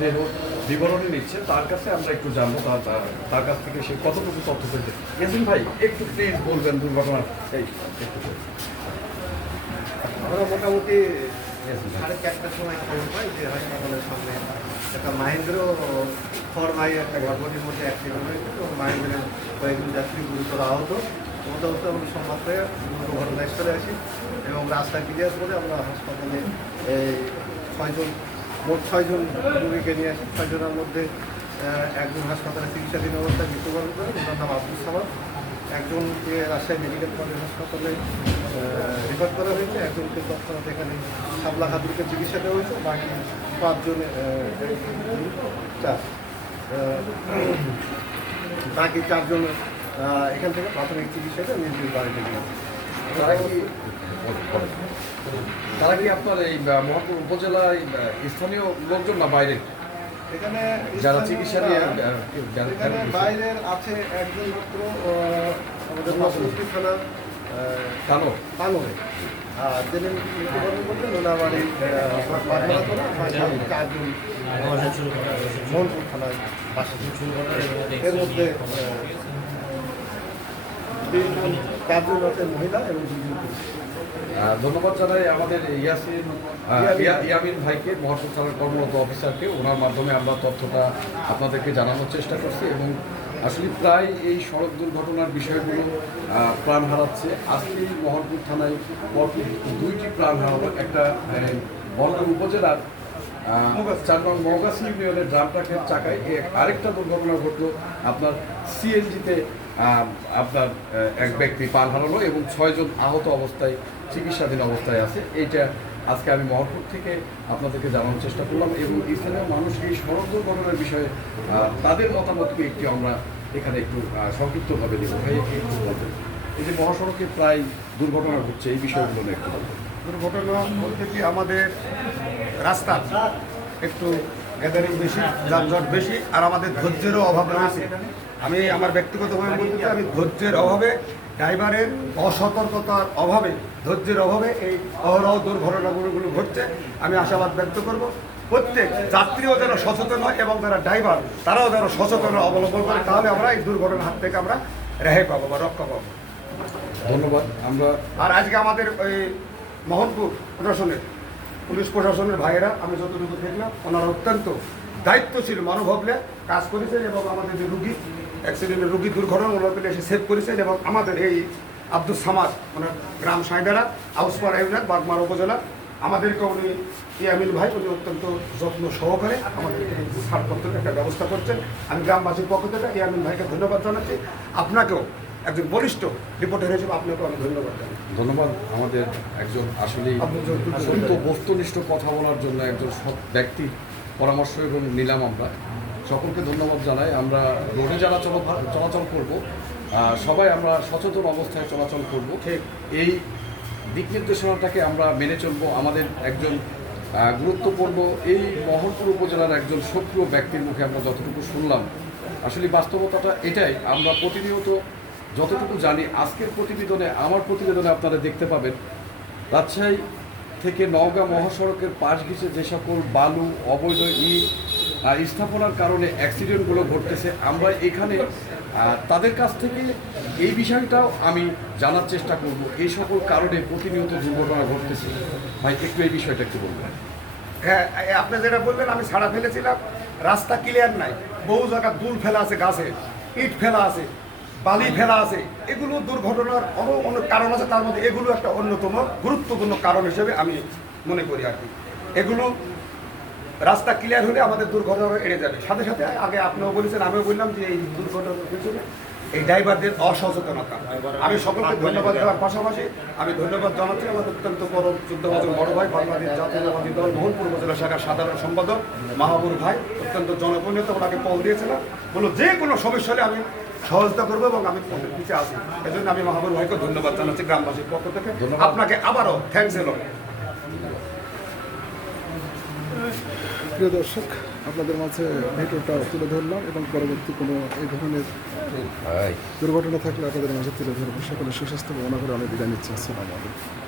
দেহ বিবরণী নিচ্ছে। তার কাছে আমরা একটু জানব তার তার- কাছ থেকে সে কতটুকু তথ্য পেয়েছে। ইয়াসিন ভাই, একটু প্লিজ বলবেন দুর্ঘটনা। এই, একটু আমরা মোটামুটি সাড়ে চারটার সময় খবর পাই যে হাসপাতালের সামনে একটা মাহেন্দ্র খড়বাই একটা ঘটঘটির মধ্যে অ্যাক্সিডেন্ট হয়েছে তো মাহেন্দ্রের কয়েকজন যাত্রী গুরুতর আহত। মোটামুটি আমরা সংবাদ পেয়ে দ্রুত ঘটনাস্থলে আসি এবং রাস্তা ক্লিয়ার করে আমরা হাসপাতালে এই ছয়জন মোট ছয়জন রোগীকে নিয়ে আসি ছয়জনের মধ্যে একজন হাসপাতালে চিকিৎসাধীন অবস্থায় মৃত্যুবরণ করে ওনার নাম আব্দুল সামাদ। একজনকে রাজশাহী মেডিকেল কলেজ হাসপাতালে রেফার করা হয়েছে। একজনকে তৎক্ষণাৎ এখানে সাবলা খাদুরকে চিকিৎসা দেওয়া হয়েছে। বাকি পাঁচজন চার বাকি চারজন এখান থেকে প্রাথমিক চিকিৎসাটা নিজ নিজ বাড়িতে গিয়েছে তারা কি তারা কি আপনার এই মহাপুর উপজেলায় স্থানীয় লোকজন না বাইরে? এখানে যারা চিকিৎসা নিয়ে এখানে বাইরের আছে একজন মাত্র আমাদের মাসুলটি থানা আহ, কালো। পানোরে আর যিনি মৃত্যুবরণ ওনার বাড়ি চারজন মোহনপুর থানায় এর মধ্যে চারজন আছে মহিলা এবং দুজন পুরুষ। ধন্যবাদ জানাই আমাদের ইয়াসিন ইয়ামিন ভাইকে থানার কর্মরত অফিসারকে। ওনার মাধ্যমে আমরা তথ্যটা আপনাদেরকে জানানোর চেষ্টা করছি এবং আসলে প্রায় এই সড়ক দুর্ঘটনার বিষয়গুলো প্রাণ হারাচ্ছে। আজকেই মহাপুর থানায় পরপর দুইটি প্রাণ হারালো। একটা মহাপুর উপজেলার চার নং মহগাছি ইউনিয়নের ড্রাম ট্রাকের চাকায় আরেকটা দুর্ঘটনা ঘটলো। আপনার সিএনজিতে আপনার এক ব্যক্তি প্রাণ হারালো এবং ছয়জন আহত অবস্থায়, চিকিৎসাধীন অবস্থায় আছে। এইটা আজকে আমি মহরপুর থেকে আপনাদেরকে জানানোর চেষ্টা করলাম এবং স্থানীয় মানুষ এই সড়ক দুর্ঘটনার বিষয়ে তাদের মতামতকে একটু আমরা এখানে একটু সংক্ষিপ্তভাবে দেবো। ভাই এই যে মহাসড়কে প্রায় দুর্ঘটনা ঘটছে, এই বিষয়গুলো নিয়ে একটু। দুর্ঘটনা বলতে কি আমাদের রাস্তা একটু গ্যাদারিং বেশি যানজট বেশি আর আমাদের ধৈর্যেরও অভাব রয়েছে। আমি আমার ব্যক্তিগতভাবে বলতে চাই, আমি ধৈর্যের অভাবে ড্রাইভারের অসতর্কতার অভাবে ধৈর্যের অভাবে এই অহরহ দুর্ঘটনাগুলো ঘটছে। আমি আশাবাদ ব্যক্ত করব প্রত্যেক যাত্রীও যেন সচেতন হয় এবং যারা ড্রাইভার তারাও যেন সচেতন অবলম্বন করে তাহলে আমরা এই দুর্ঘটনার হাত থেকে আমরা রেহাই পাবো বা রক্ষা পাবো। ধন্যবাদ আমরা আর আজকে আমাদের ওই মোহনপুর প্রশাসনের পুলিশ প্রশাসনের ভাইয়েরা, আমি যতটুকু দেখলাম, ওনারা অত্যন্ত দায়িত্বশীল মনোভাবলে কাজ করেছেন এবং আমাদের যে রুগী অ্যাক্সিডেন্টের রুগী দুর্ঘটনা ওনাকে এসে সেভ করেছেন এবং আমাদের এই আব্দুল সামাদ, ওনার গ্রাম সাঁইদারা আউসপাড়া ইউনিয়ন বাগমার উপজেলা, আমাদেরকে উনি ইয়ামিন ভাই, উনি অত্যন্ত যত্ন সহকারে আমাদের এই ছাড়পত্রের একটা ব্যবস্থা করছেন। আমি গ্রামবাসীর পক্ষ থেকে ইয়ামিন ভাইকে ধন্যবাদ জানাচ্ছি। আপনাকেও একজন বলিষ্ঠ রিপোর্টার হিসেবে আপনাকেও আমি ধন্যবাদ জানাই। ধন্যবাদ। আমাদের একজন আসলে সত্য বস্তুনিষ্ঠ কথা বলার জন্য একজন সৎ ব্যক্তির পরামর্শ এবং নিলাম আমরা। সকলকে ধন্যবাদ জানাই। আমরা রোডে যারা চলাচল করব সবাই আমরা সচেতন অবস্থায় চলাচল করব। ঠিক। এই দিক নির্দেশনাটাকে আমরা মেনে চলবো। আমাদের একজন গুরুত্বপূর্ণ এই মহনপুর উপজেলার একজন সক্রিয় ব্যক্তির মুখে আমরা যতটুকু শুনলাম আসলে বাস্তবতাটা এটাই। আমরা প্রতিনিয়ত যতটুকু জানি, আজকের প্রতিবেদনে, আমার প্রতিবেদনে আপনারা দেখতে পাবেন, রাজশাহী থেকে নওগাঁ মহাসড়কের পাশ ঘিচে যে সকল বালু, অবৈধ ইট স্থাপনার কারণে অ্যাক্সিডেন্টগুলো ঘটতেছে, আমরা এখানে তাদের কাছ থেকে এই বিষয়টাও আমি জানার চেষ্টা করব। এই সকল কারণে প্রতিনিয়ত দুর্ঘটনা ঘটতেছে। ভাই, একটু এই বিষয়টা একটু বলবেন। হ্যাঁ আপনি যেটা বললেন, আমি ছাড়া ফেলেছিলাম। রাস্তা ক্লিয়ার নাই। বহু জায়গা দুল ফেলা আছে গাছে, ইট ফেলা আছে। বালি ফেলা আছে, এগুলো দুর্ঘটনার অনেক অনেক কারণ আছে, তার মধ্যে এগুলো একটা অন্যতম গুরুত্বপূর্ণ কারণ হিসেবে আমি মনে করি আর কি। এগুলো রাস্তা ক্লিয়ার হলে আমাদের দুর্ঘটনা এড়ে যাবে। সাথে সাথে আগে আপনিও বলেছেন, আমিও বললাম যে এই দুর্ঘটনার পিছনে এই ড্রাইভারদের অসচেতনতা। আমি সকলকে ধন্যবাদ দেওয়ার পাশাপাশি আমি ধন্যবাদ জানাচ্ছি আমাদের অত্যন্ত পরম যুদ্ধবাজন বড় ভাই, বাংলাদেশ জাতীয়তাবাদী দল মোহনপুর উপজেলা শাখার সাধারণ সম্পাদক মাহাবুর ভাই, অত্যন্ত জনপ্রিয়তা ওনাকে কল দিয়েছিলাম বলো, যে কোনো সমস্যা হলে আমি সহযোগিতা করব এবং আমি পিছিয়ে আসি এই জন্য আমি মাহাবুর ভাইকে ধন্যবাদ জানাচ্ছি গ্রামবাসীর পক্ষ থেকে। আপনাকে আবারও থ্যাংকস এলো প্রিয় দর্শক আপনাদের মাঝে ভিডিওটা তুলে ধরলাম এবং পরবর্তী কোনো এই ধরনের দুর্ঘটনা থাকলে আপনাদের মাঝে তুলে ধরবো। সকলে সুস্বাস্থ্য কামনা করে আমি বিদায় নিচ্ছি। আসসালামু আলাইকুম।